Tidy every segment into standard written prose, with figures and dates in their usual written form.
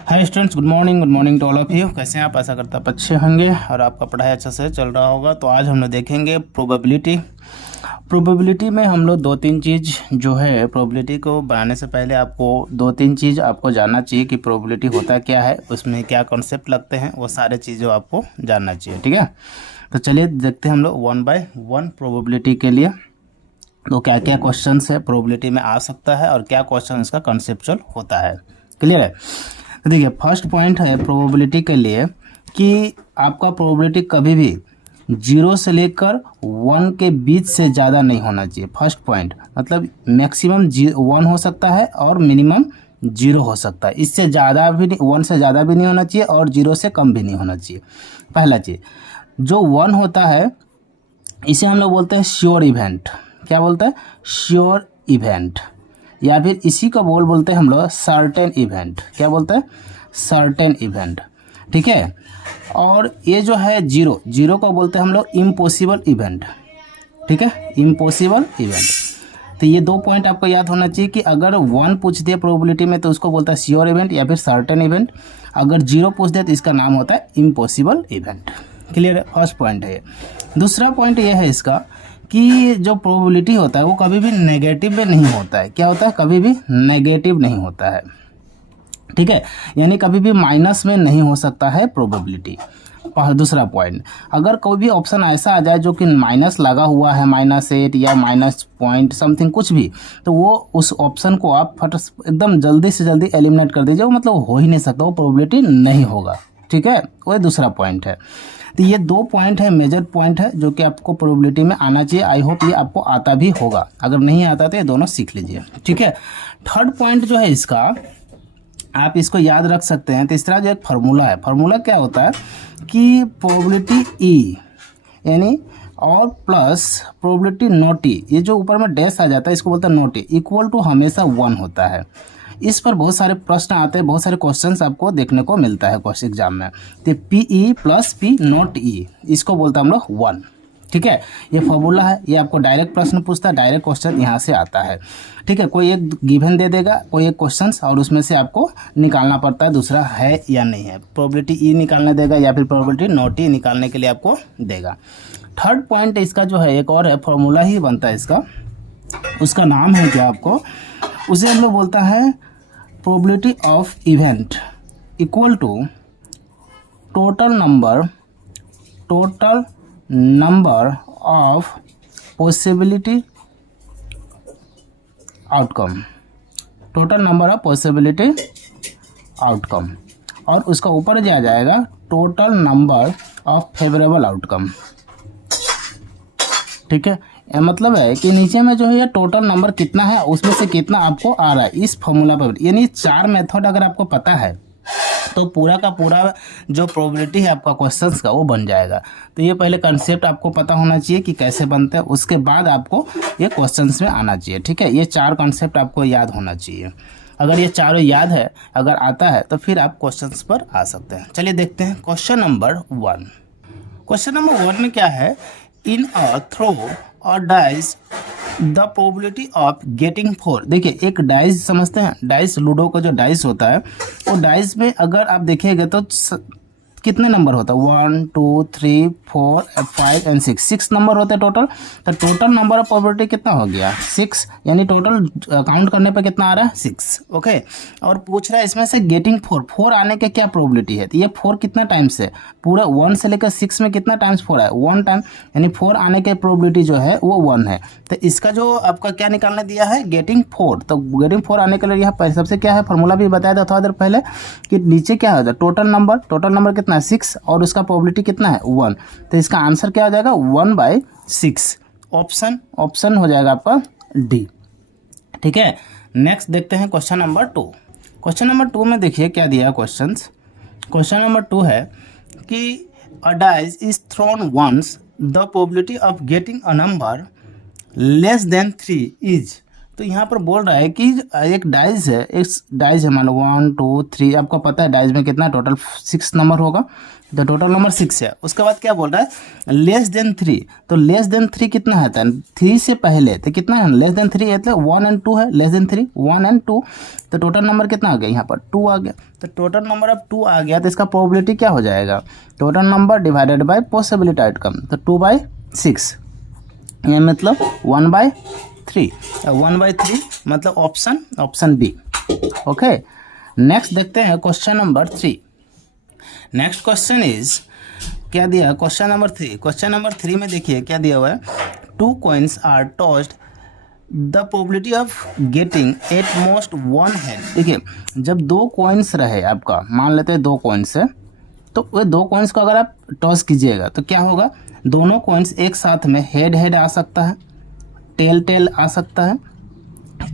Hi students, good morning to all of you. कैसे हैं आप? आशा करता आप अच्छे होंगे और आपका पढ़ाई अच्छा से चल रहा होगा। तो आज हम लोग देखेंगे प्रोबेबिलिटी में हम लोग दो तीन चीज़ जो है, प्रोबेबिलिटी को बनाने से पहले आपको दो तीन चीज़ आपको जानना चाहिए कि प्रोबेबिलिटी होता क्या है, उसमें क्या कॉन्सेप्ट लगते हैं, वो सारे चीज़ें आपको जानना चाहिए। ठीक है, तो चलिए देखते हैं हम लोग वन बाय वन प्रोबेबिलिटी के लिए। तो क्या क्या क्वेश्चन है प्रोबेबिलिटी में आ सकता है और क्या क्वेश्चन इसका कॉन्सेप्चुअल होता है। क्लियर है? तो देखिए, फर्स्ट पॉइंट है प्रोबेबिलिटी के लिए कि आपका प्रोबेबिलिटी कभी भी 0 से लेकर 1 के बीच से ज़्यादा नहीं होना चाहिए। फर्स्ट पॉइंट मतलब मैक्सिमम 1 हो सकता है और मिनिमम 0 हो सकता है। इससे ज़्यादा भी नहीं, 1 से ज़्यादा भी नहीं होना चाहिए और 0 से कम भी नहीं होना चाहिए। पहला चीज़, जो 1 होता है इसे हम लोग बोलते हैं श्योर इवेंट। क्या बोलते हैं? श्योर इवेंट, या फिर इसी को बोलते हैं हम लोग सर्टेन इवेंट। क्या बोलते हैं? Certain event. ठीक है, और ये जो है जीरो को बोलते हैं हम लोग इम्पॉसिबल इवेंट। ठीक है, इम्पॉसिबल इवेंट। तो ये दो पॉइंट आपको याद होना चाहिए कि अगर 1 पूछ दिया प्रोबेबिलिटी में तो उसको बोलता है श्योर इवेंट या फिर सर्टेन इवेंट। अगर 0 पूछ दिया तो इसका नाम होता है इम्पॉसिबल इवेंट। क्लियर है? फर्स्ट पॉइंट है ये। दूसरा पॉइंट ये है इसका कि जो प्रोबेबिलिटी होता है वो कभी भी नेगेटिव में नहीं होता है। क्या होता है? कभी भी नेगेटिव नहीं होता है। ठीक है, यानी कभी भी माइनस में नहीं हो सकता है प्रोबेबिलिटी। दूसरा पॉइंट, अगर कोई भी ऑप्शन ऐसा आ जाए जो कि माइनस लगा हुआ है, -8 या माइनस पॉइंट समथिंग कुछ भी, तो वो उस ऑप्शन को आप एकदम जल्दी से जल्दी एलिमिनेट कर दीजिए। वो मतलब हो ही नहीं सकता, वो प्रोबेबिलिटी नहीं होगा। ठीक है, वो दूसरा पॉइंट है। तो ये दो पॉइंट है, मेजर पॉइंट है जो कि आपको प्रोबेबिलिटी में आना चाहिए। आई होप ये आपको आता भी होगा, अगर नहीं आता तो ये दोनों सीख लीजिए। ठीक है, थर्ड पॉइंट जो है इसका, आप इसको याद रख सकते हैं। तीसरा जो एक फार्मूला है, फार्मूला क्या होता है कि प्रोबेबिलिटी ई यानी और प्लस प्रोबेबिलिटी नॉट ई, ये जो ऊपर में डैश आ जाता है इसको बोलते हैं नॉट ई, इक्वल टू हमेशा 1 होता है। इस पर बहुत सारे प्रश्न आते हैं, बहुत सारे क्वेश्चंस आपको देखने को मिलता है क्वेश्चन एग्जाम में। तो P E plus P not E, इसको बोलते हैं हम लोग 1। ठीक है, ये फॉर्मूला है, ये आपको डायरेक्ट प्रश्न पूछता है, डायरेक्ट क्वेश्चन यहाँ से आता है। ठीक है, कोई एक गिवन दे देगा, कोई एक क्वेश्चन, और उसमें से आपको निकालना पड़ता है दूसरा है या नहीं है। प्रोबेबिलिटी ई निकालने देगा या फिर प्रोबेबिलिटी नॉट ई निकालने के लिए आपको देगा। थर्ड पॉइंट इसका जो है एक और है, फॉर्मूला ही बनता है इसका, उसका नाम है क्या आपको, उसे हम लोग बोलता है probability of event equal to total number of possibility outcome, total number of possibility outcome, और उसका ऊपर दिया जाएगा total number of favourable outcome. ठीक है, मतलब है कि नीचे में जो है ये टोटल नंबर कितना है, उसमें से कितना आपको आ रहा है इस फॉर्मूला पर। यानी 4 मेथड अगर आपको पता है तो पूरा का पूरा जो प्रोबेबिलिटी है आपका क्वेश्चंस का वो बन जाएगा। तो ये पहले कंसेप्ट आपको पता होना चाहिए कि कैसे बनते हैं, उसके बाद आपको ये क्वेश्चंस में आना चाहिए। ठीक है, ये 4 कंसेप्ट आपको याद होना चाहिए। अगर ये चारों याद है, अगर आता है, तो फिर आप क्वेश्चंस पर आ सकते हैं। चलिए देखते हैं क्वेश्चन नंबर 1। क्वेश्चन नंबर 1 में क्या है, इन अ थ्रो और dice the probability of getting 4। देखिए, एक डाइस समझते हैं, डाइस लूडो का जो डाइस होता है, वो डाइस में अगर आप देखिएगा तो कितने नंबर होता है, 1 2 3 4 5 एंड 6, 6 नंबर होते हैं टोटल। तो टोटल नंबर ऑफ प्रोबेबिलिटी कितना हो गया, 6, यानी टोटल काउंट करने पे कितना आ रहा है, 6। ओके, और पूछ रहा है इसमें से गेटिंग 4 आने के क्या प्रोबेबिलिटी है। तो ये 4 कितना टाइम्स है, पूरा 1 से लेकर 6 में कितना टाइम्स 4 है, 1 टाइम, यानी 4 आने के प्रोबेबिलिटी जो है वो 1 है। तो इसका जो आपका क्या निकालने दिया है, गेटिंग 4। तो गेटिंग 4 आने के लिए यहाँ सबसे क्या है, फॉर्मूला भी बताया था थोड़ा देर पहले कि नीचे क्या होता है, टोटल नंबर कितना 6 और उसका प्रोबेबिलिटी कितना है 1। तो इसका आंसर क्या हो जाएगा, 1/6। ऑप्शन हो जाएगा आपका डी। ठीक है, नेक्स्ट देखते हैं क्वेश्चन नंबर 2। क्वेश्चन नंबर 2 में देखिए क्या दिया क्वेश्चन नंबर 2 है कि a dice is thrown once the probability of getting a number less than 3 is तो यहाँ पर बोल रहा है कि एक डाइज है, मान लो 1 2 3, आपको पता है डाइज में कितना टोटल 6 नंबर होगा, तो टोटल नंबर 6 है। उसके बाद क्या बोल रहा है लेस देन 3, तो लेस देन 3 कितना है, 3 से पहले तो कितना है, लेस देन 3 है तो 1 और 2 है, लेस देन 3 1 और 2, तो टोटल नंबर कितना आ गया, यहाँ पर 2 आ गया। तो टोटल नंबर अब 2 आ गया, तो इसका प्रोबेबिलिटी क्या हो जाएगा, total number divided by possibility outcome, तो 2/6, ये मतलब 1/3, 1/3 मतलब ऑप्शन बी। ओके, नेक्स्ट देखते हैं question number 3। Next question is क्या दिया, क्वेश्चन नंबर 3। क्वेश्चन नंबर 3 में देखिए क्या दिया हुआ है, 2 coins are tossed, the probability of getting at most 1 head. देखिए जब 2 कॉइन्स रहे आपका, मान लेते हैं 2 कॉइन्स है, तो वो 2 कॉइन्स को अगर आप टॉस कीजिएगा तो क्या होगा, दोनों कॉइन्स एक साथ में हेड हेड आ सकता है, टेल टेल आ सकता है,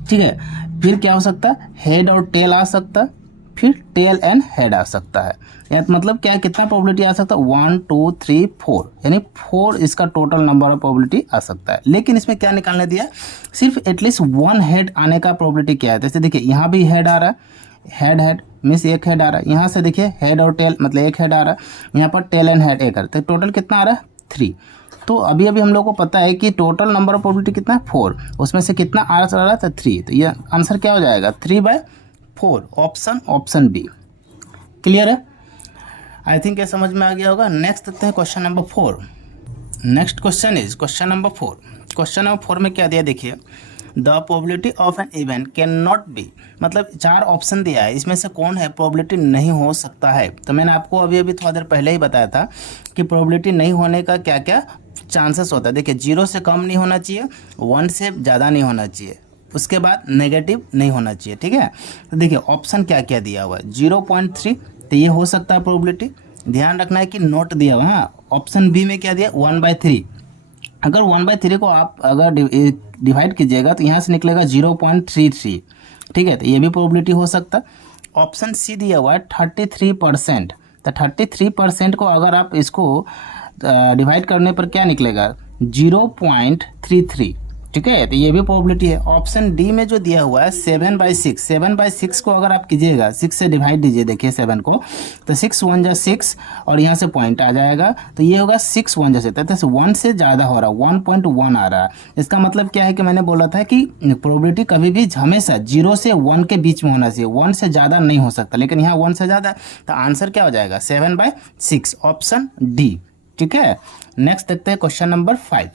ठीक है, फिर क्या हो सकता है, हेड और टेल आ सकता है, फिर टेल एंड हेड आ सकता है। या मतलब क्या है, कितना प्रोबेबिलिटी आ सकता है, 1 2 3 4, यानी 4 इसका टोटल नंबर ऑफ प्रोबेबिलिटी आ सकता है। लेकिन इसमें क्या निकालने दिया, सिर्फ एटलीस्ट 1 हेड आने का प्रोबेबिलिटी क्या है। जैसे देखिए यहाँ भी हेड आ रहा है, हेड हेड मीन्स एक हेड आ रहा है, यहाँ से देखिए हेड और टेल मतलब एक हेड आ रहा है, यहाँ पर टेल एंड हेड एक है, तो टोटल कितना आ रहा है 3। तो अभी हम लोग को पता है कि टोटल नंबर ऑफ प्रोबेबिलिटी कितना है 4, उसमें से कितना आ रहा है, तो 3, तो ये आंसर क्या हो जाएगा 3/4, ऑप्शन बी। क्लियर है, आई थिंक ये समझ में आ गया होगा। नेक्स्ट देखते हैं question number 4। Next question is question number 4। Question number 4 में क्या दिया, देखिए the probability of an event can not B, मतलब 4 ऑप्शन दिया है, इसमें से कौन है प्रोबेबिलिटी नहीं हो सकता है। तो मैंने आपको अभी थोड़ा देर पहले ही बताया था कि प्रोबेबिलिटी नहीं होने का क्या क्या चांसेस होता है। देखिए 0 से कम नहीं होना चाहिए, 1 से ज़्यादा नहीं होना चाहिए, उसके बाद नेगेटिव नहीं होना चाहिए, ठीक है। तो देखिए ऑप्शन क्या क्या दिया हुआ है, 0.3, तो ये हो सकता है प्रोबेबिलिटी, ध्यान रखना है कि नोट दिया हुआ है। ऑप्शन बी में क्या दिया 1/3, अगर 1/3 को आप अगर डिवाइड कीजिएगा तो यहाँ से निकलेगा 0.33, ठीक है, तो ये भी प्रोबेबिलिटी हो सकता है। ऑप्शन सी दिया हुआ है 33%, तो 33% को अगर आप इसको डिवाइड करने पर क्या निकलेगा 0.33, ठीक है, तो ये भी प्रोबेबिलिटी है। ऑप्शन डी में जो दिया हुआ है 7/6, 7/6 को अगर आप कीजिएगा, 6 से डिवाइड दीजिए, देखिए 7 को, तो 6 1 जा 6 और यहाँ से पॉइंट आ जाएगा, तो ये होगा 6 1 जा 7, तो 1 से ज़्यादा हो रहा है, 1.1 आ रहा है। इसका मतलब क्या है कि मैंने बोला था कि प्रोबेबिलिटी कभी भी हमेशा 0 से 1 के बीच में होना चाहिए, 1 से ज़्यादा नहीं हो सकता, लेकिन यहाँ 1 से ज़्यादा, तो आंसर क्या हो जाएगा 7/6, ऑप्शन डी, ठीक है। नेक्स्ट देखते हैं question number 5।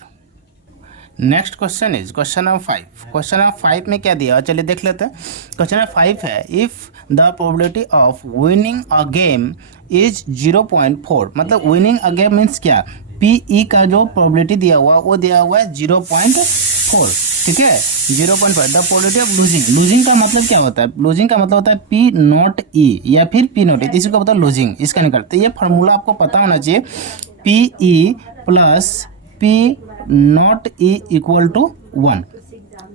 Next question is question number 5। Question number 5 में क्या दिया, चलिए देख लेते हैं। क्वेश्चन नंबर 5 है, if the probability of winning a game is 0.4, मतलब विनिंग अ गेम मीन्स क्या, पीई का जो प्रोबेबिलिटी दिया हुआ वो दिया हुआ है 0.4, ठीक है, 0.5। द प्रोबेबिलिटी ऑफ लूजिंग का मतलब क्या होता है, लूजिंग का मतलब होता है पी नॉट ई या फिर पी नॉट ई, इसी को बताओ लूजिंग, इसका निकलते ये फार्मूला आपको पता होना चाहिए, P E plus P not E equal to 1।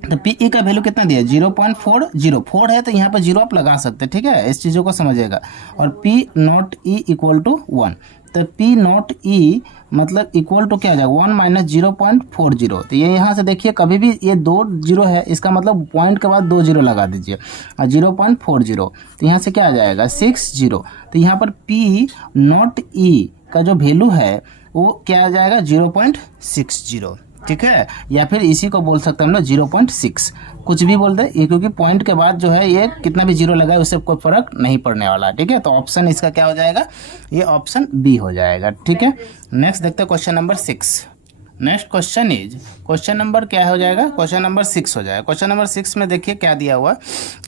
तो पी ई का वैल्यू कितना दिया 0.404 है, तो यहाँ पर 0 आप लगा सकते हैं, ठीक है, इस चीज़ों को समझिएगा। और P not E equal to 1, तो पी नॉट ई मतलब इक्वल टू क्या आ जाएगा 1 माइनस 0.40, तो ये यहाँ से देखिए कभी भी ये 2 0 है, इसका मतलब पॉइंट के बाद 2 0 लगा दीजिए, और 0.40, तो यहाँ से क्या आ जाएगा 60, तो यहाँ पर पी नॉट ई का जो वैल्यू है वो क्या आ जाएगा 0.60, ठीक है, या फिर इसी को बोल सकते हैं हम लोग 0.6, कुछ भी बोल दे ये, क्योंकि पॉइंट के बाद जो है ये कितना भी 0 लगाए उससे कोई फर्क नहीं पड़ने वाला, ठीक है। तो ऑप्शन इसका क्या हो जाएगा, ये ऑप्शन बी हो जाएगा, ठीक है। नेक्स्ट देखते हैं question number 6। Next question is question number क्या हो जाएगा, क्वेश्चन नंबर 6 हो जाएगा। क्वेश्चन नंबर 6 में देखिए क्या दिया हुआ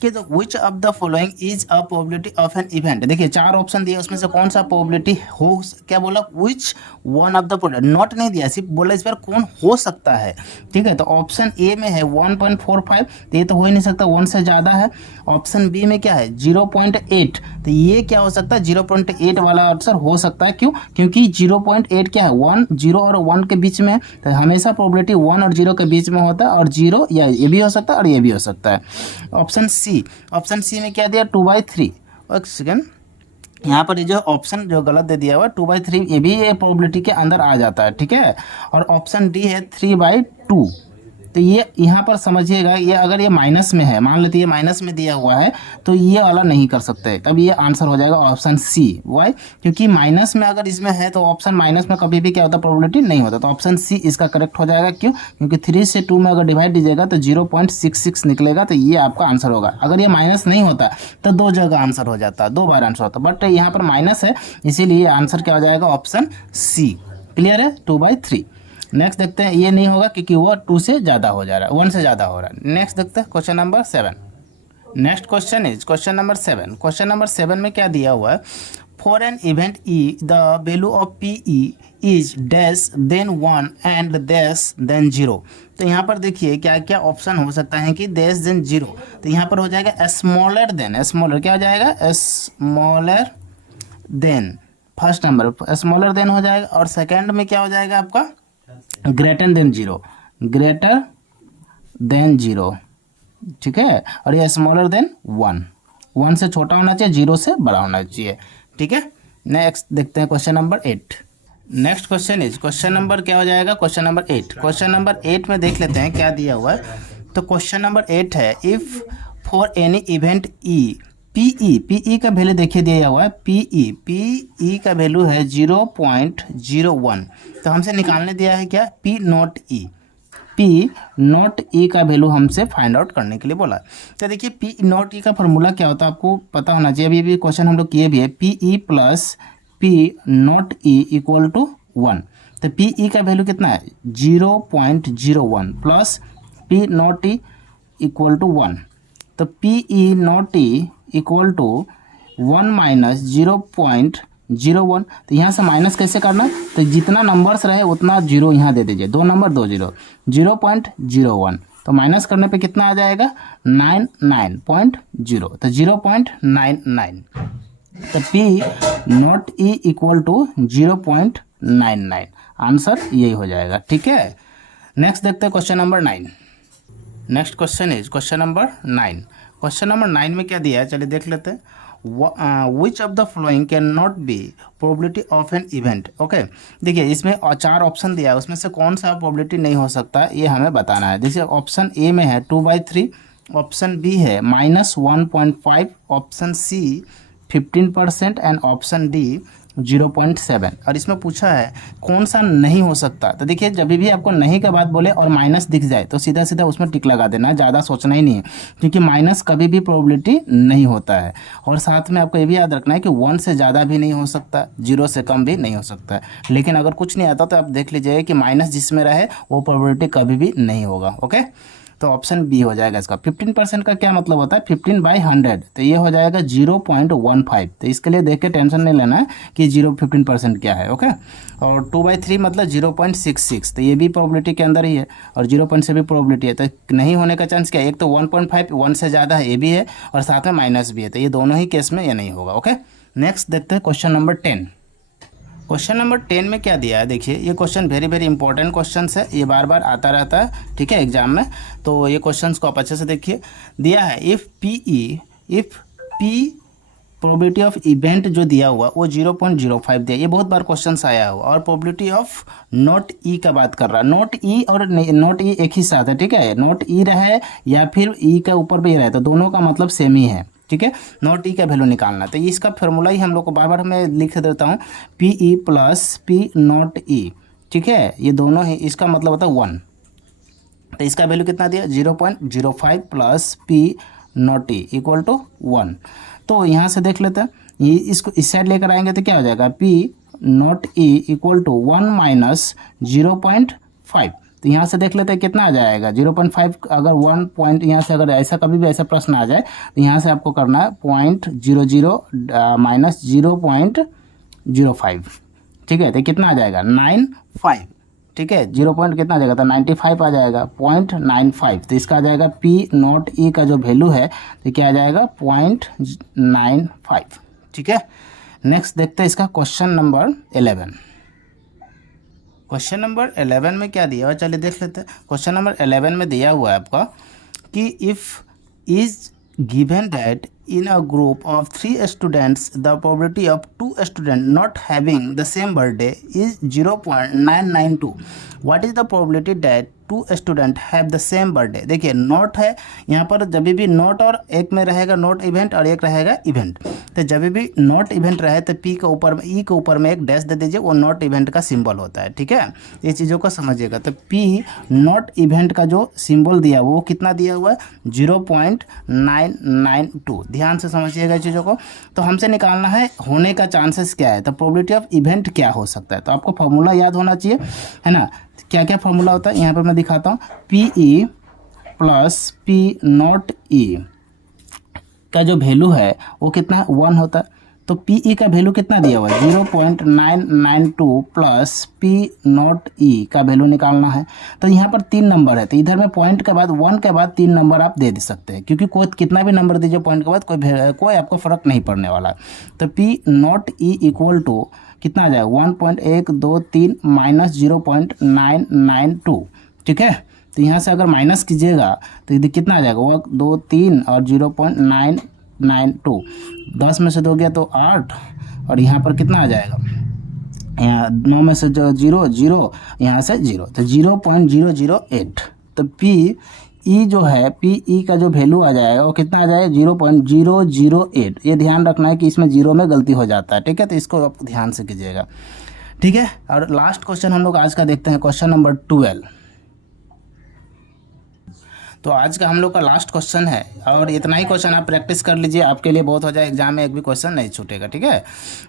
कि विच of the following is a probability of an event. देखिए 4 ऑप्शन दिया, उसमें से कौन सा प्रोबेबिलिटी हो, क्या बोला which one of the probability, not नहीं दिया, सिर्फ बोला इस पर कौन हो सकता है, ठीक है। तो ऑप्शन ए में है 1.45, तो ये तो हो ही नहीं सकता, 1 से ज़्यादा है। ऑप्शन बी में क्या है 0.8, तो ये क्या हो सकता है 0.8 वाला आंसर हो सकता है, क्यों, क्योंकि 0.8 क्या है 1 0 और 1 के बीच में, तो हमेशा प्रोबेबिलिटी 1 और 0 के बीच में होता है, और 0 या ये भी हो सकता है और ये भी हो सकता है। ऑप्शन सी में क्या दिया 2/3, एक सेकेंड, यहाँ पर जो ऑप्शन जो गलत दे दिया हुआ 2/3, ये भी ये प्रोबेबिलिटी के अंदर आ जाता है, ठीक है। और ऑप्शन डी है 3/2, तो ये यहाँ पर समझिएगा, ये अगर ये माइनस में है, मान लेते ये माइनस में दिया हुआ है, तो ये वाला नहीं कर सकते, तब ये आंसर हो जाएगा ऑप्शन सी। वाई? क्योंकि माइनस में अगर इसमें है तो ऑप्शन माइनस में कभी भी क्या होता है, प्रोबेबिलिटी नहीं होता, तो ऑप्शन सी इसका करेक्ट हो जाएगा। क्यों? क्योंकि 3 से 2 में अगर डिवाइड दीजिएगा तो 0.66 निकलेगा, तो ये आपका आंसर होगा। अगर ये माइनस नहीं होता तो 2 जगह आंसर हो जाता, 2 बार आंसर होता, बट यहाँ पर माइनस है, इसीलिए आंसर क्या हो जाएगा, ऑप्शन सी। क्लियर है? 2/3। नेक्स्ट देखते हैं, ये नहीं होगा क्योंकि वो 2 से ज़्यादा हो जा रहा है, 1 से ज़्यादा हो रहा है। नेक्स्ट देखते हैं question number 7। Next question is question number 7। Question number 7 में क्या दिया हुआ है, for an event E the value of P E is dash than 1 and dash than 0। तो यहाँ पर देखिए क्या क्या ऑप्शन हो सकता है कि डैश देन 0, तो यहाँ पर हो जाएगा स्मॉलर देन, स्मॉलर क्या हो जाएगा, smaller than, first number smaller than हो जाएगा, और सेकेंड में क्या हो जाएगा आपका ग्रेटर देन 0, ग्रेटर देन 0, ठीक है, और ये स्मॉलर देन 1, 1 से छोटा होना चाहिए, 0 से बड़ा होना चाहिए, ठीक है। नेक्स्ट देखते हैं question number 8। Next question is question number क्या हो जाएगा, क्वेश्चन नंबर 8। क्वेश्चन नंबर 8 में देख लेते हैं क्या दिया हुआ है। तो क्वेश्चन नंबर 8 है, if for any event E P E का वैल्यू देखिए दिया हुआ है, पीई का वैल्यू है 0.01, तो हमसे निकालने दिया है क्या, पी नॉट ई का वैल्यू हमसे फाइंड आउट करने के लिए बोला। तो देखिए पी नॉट ई का फॉर्मूला क्या होता है आपको पता होना चाहिए, अभी भी क्वेश्चन हम लोग किए भी है, P E plus P not E equal to 1। तो पीई का वैल्यू कितना है 0.01 plus P not E equal to 1, तो P E not E equal to 1 minus 0.01। तो यहाँ से माइनस कैसे करना, तो जितना नंबर्स रहे उतना जीरो यहाँ दे दीजिए, 2 नंबर 2 जीरो, 0.01, तो माइनस करने पे कितना आ जाएगा 99.0, तो 0.99, तो पी नॉट ई इक्वल टू 0.99, आंसर यही हो जाएगा, ठीक है। नेक्स्ट देखते हैं question number 9। Next question is question number 9। Question number 9 में क्या दिया है, चलिए देख लेते हैं। Which of the following can not be probability of an event. Okay, देखिए इसमें 4 ऑप्शन दिया है, उसमें से कौन सा प्रोबेबिलिटी नहीं हो सकता ये हमें बताना है। देखिए ऑप्शन ए में है 2/3, ऑप्शन बी है -1.5, option C 15% and option D 0.7। और इसमें पूछा है कौन सा नहीं हो सकता। तो देखिए जब भी आपको नहीं का बात बोले और माइनस दिख जाए तो सीधा सीधा उसमें टिक लगा देना है, ज़्यादा सोचना ही नहीं है, क्योंकि माइनस कभी भी प्रोबेबिलिटी नहीं होता है। और साथ में आपको ये भी याद रखना है कि 1 से ज़्यादा भी नहीं हो सकता, 0 से कम भी नहीं हो सकता है। लेकिन अगर कुछ नहीं आता तो आप देख लीजिए कि माइनस जिसमें रहे वो प्रोबेबिलिटी कभी भी नहीं होगा। ओके, तो ऑप्शन बी हो जाएगा इसका। 15% का क्या मतलब होता है 15/100, तो ये हो जाएगा 0.15। तो इसके लिए देख के टेंशन नहीं लेना है कि 15% क्या है। ओके, और 2/3 मतलब 0.66, तो ये भी प्रोबेबिलिटी के अंदर ही है, और 0 से भी प्रोबेबिलिटी है, तो नहीं होने का चांस क्या है, एक तो 1.5 1 से ज़्यादा है ये भी है, और साथ में माइनस भी है, तो ये दोनों ही केस में ये नहीं होगा। ओके, नेक्स्ट देखते हैं क्वेश्चन नंबर 10। क्वेश्चन नंबर 10 में क्या दिया है, देखिए ये question very very important question है, ये बार बार आता रहता है, ठीक है, एग्जाम में। तो ये क्वेश्चंस को आप अच्छे से देखिए। दिया है if P probability of event जो दिया हुआ वो 0.05 दिया, ये बहुत बार क्वेश्चन आया हुआ। और प्रोबेबिलिटी ऑफ नॉट ई का बात कर रहा है, नॉट ई और नॉट ई एक ही साथ है, ठीक है, नॉट ई रहे या फिर ई का ऊपर भी रहे तो दोनों का मतलब सेम ही है, ठीक है। नॉट ई का वैल्यू निकालना, तो इसका फॉर्मूला ही हम लोग को बार बार मैं लिख देता हूँ, P E plus P not E, ठीक है, ये दोनों ही इसका मतलब होता है 1, तो इसका वैल्यू कितना दिया 0.05 plus P not E equal to 1। तो यहाँ से देख लेते हैं, ये इसको इस साइड लेकर आएंगे तो क्या हो जाएगा P not E equal to 1 minus 0.5। तो यहाँ से देख लेते हैं कितना आ जाएगा 0.5, अगर 1 पॉइंट यहाँ से अगर ऐसा कभी भी ऐसा प्रश्न आ जाए तो यहाँ से आपको करना है 0.00 माइनस 0.05, ठीक है, तो कितना आ जाएगा 95, ठीक है, 0 पॉइंट कितना आ जाएगा तो 95 आ जाएगा 0.95। तो इसका आ जाएगा पी नॉट ई का जो वैल्यू है तो क्या आ जाएगा 0.95, ठीक है। नेक्स्ट देखते हैं इसका क्वेश्चन नंबर 11। क्वेश्चन नंबर 11 में क्या दिया हुआ, चलिए देख लेते हैं। क्वेश्चन नंबर 11 में दिया हुआ है आपका कि if is given that in a group of 3 students the probability of 2 students not having the same birthday is 0.992, what is the probability that two student have the same birthday. देखिए note है यहाँ पर, जब भी note और एक में रहेगा नोट इवेंट और एक रहेगा इवेंट, तो जब भी नोट इवेंट रहे तो पी के ऊपर में ई के ऊपर में एक डैश दे दीजिए, वो नोट इवेंट का सिंबल होता है। ठीक है, ये चीज़ों को समझिएगा। तो पी नोट इवेंट का जो सिंबल दिया वो कितना दिया हुआ है 0.992। ध्यान से समझिएगा चीज़ों को। तो हमसे निकालना है होने का चांसेस क्या है, तो प्रोबेबिलिटी ऑफ इवेंट क्या हो सकता है। तो आपको फॉर्मूला याद होना चाहिए, है ना। क्या क्या फॉर्मूला होता है यहाँ पर मैं दिखाता हूँ। P E plus P not E का जो वैल्यू है वो कितना 1 होता है। तो पी ई का वैल्यू कितना दिया हुआ है 0.992 प्लस पी नॉट ई का वैल्यू निकालना है। तो यहाँ पर 3 नंबर है, तो इधर में पॉइंट के बाद 1 के बाद 3 नंबर आप दे सकते हैं, क्योंकि कोई कितना भी नंबर दीजिए पॉइंट के बाद कोई आपको फ़र्क नहीं पड़ने वाला। तो P not E equal to कितना आ जाएगा 1.123 माइनस 0.992। ठीक है, तो यहाँ से अगर माइनस कीजिएगा तो इधर कितना आ जाएगा 1 2 3 और 0.992, 10 में से 2 गया तो 8, और यहाँ पर कितना आ जाएगा, यहाँ 9 में से 0 0, यहाँ से 0, तो 0.008। तो पी ई जो है पी ई का जो वैल्यू आ जाएगा वो कितना आ जाएगा 0.008। ये ध्यान रखना है कि इसमें 0 में गलती हो जाता है। ठीक है, तो इसको आप ध्यान से कीजिएगा। ठीक है, और लास्ट क्वेश्चन हम लोग आज का देखते हैं, क्वेश्चन नंबर 12। तो आज का हम लोग का लास्ट क्वेश्चन है, और इतना ही क्वेश्चन आप प्रैक्टिस कर लीजिए, आपके लिए बहुत हो जाए, एग्जाम में एक भी क्वेश्चन नहीं छूटेगा। ठीक है,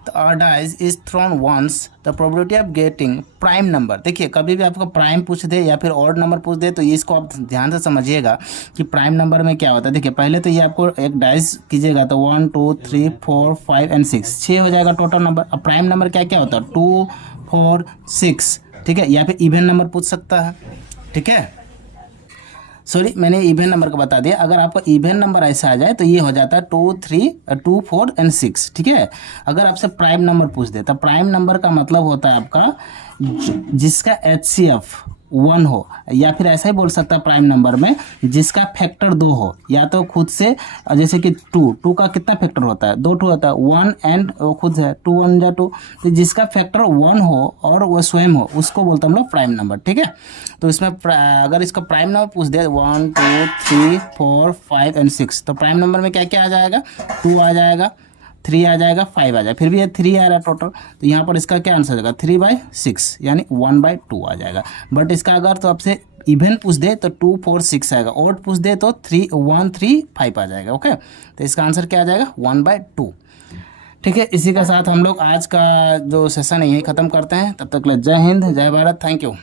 तो a dice is thrown once, the probability of getting prime number. देखिए कभी भी आपको प्राइम पूछ दे या फिर ऑड नंबर पूछ दे तो इसको आप ध्यान से समझिएगा कि प्राइम नंबर में क्या होता है। देखिए पहले तो ये आपको एक डाइस कीजिएगा तो 1 2 3 4 5 एंड 6, 6 हो जाएगा टोटल नंबर। अब प्राइम नंबर क्या क्या होता है 2 4 6। ठीक है, या फिर इवन नंबर पूछ सकता है। ठीक है, सॉरी मैंने इवन नंबर का बता दिया। अगर आपका इवन नंबर ऐसा आ जाए तो ये हो जाता है 2 3 2 4 एंड 6। ठीक है, अगर आपसे प्राइम नंबर पूछ दे तो प्राइम नंबर का मतलब होता है आपका जिसका HCF 1 हो, या फिर ऐसा ही बोल सकता है प्राइम नंबर में जिसका फैक्टर 2 हो, या तो खुद से, जैसे कि 2 का कितना फैक्टर होता है 2 होता है 1 एंड खुद है 2 1 जा 2, तो जिसका फैक्टर 1 हो और वो स्वयं हो उसको बोलते हैं हम लोग प्राइम नंबर। ठीक है, तो इसमें अगर इसका प्राइम नंबर पूछ दे 1 2 3 4 5 एंड 6, तो प्राइम नंबर में क्या क्या आ जाएगा 2 आ जाएगा, 3 आ जाएगा, 5 आ जाएगा, फिर भी ये 3 आ रहा है टोटल, तो यहाँ पर इसका क्या आंसर आ जाएगा 3/6 यानी 1/2 आ जाएगा। बट इसका अगर तो आपसे इवन पूछ दे तो 2 4 6 आएगा, ऑड पूछ दे तो 3 1 3 5 आ जाएगा। ओके, तो इसका आंसर क्या आ जाएगा 1/2। ठीक है, इसी के साथ हम लोग आज का जो सेशन है यही ख़त्म करते हैं। तब तक ले जय हिंद, जय भारत, थैंक यू।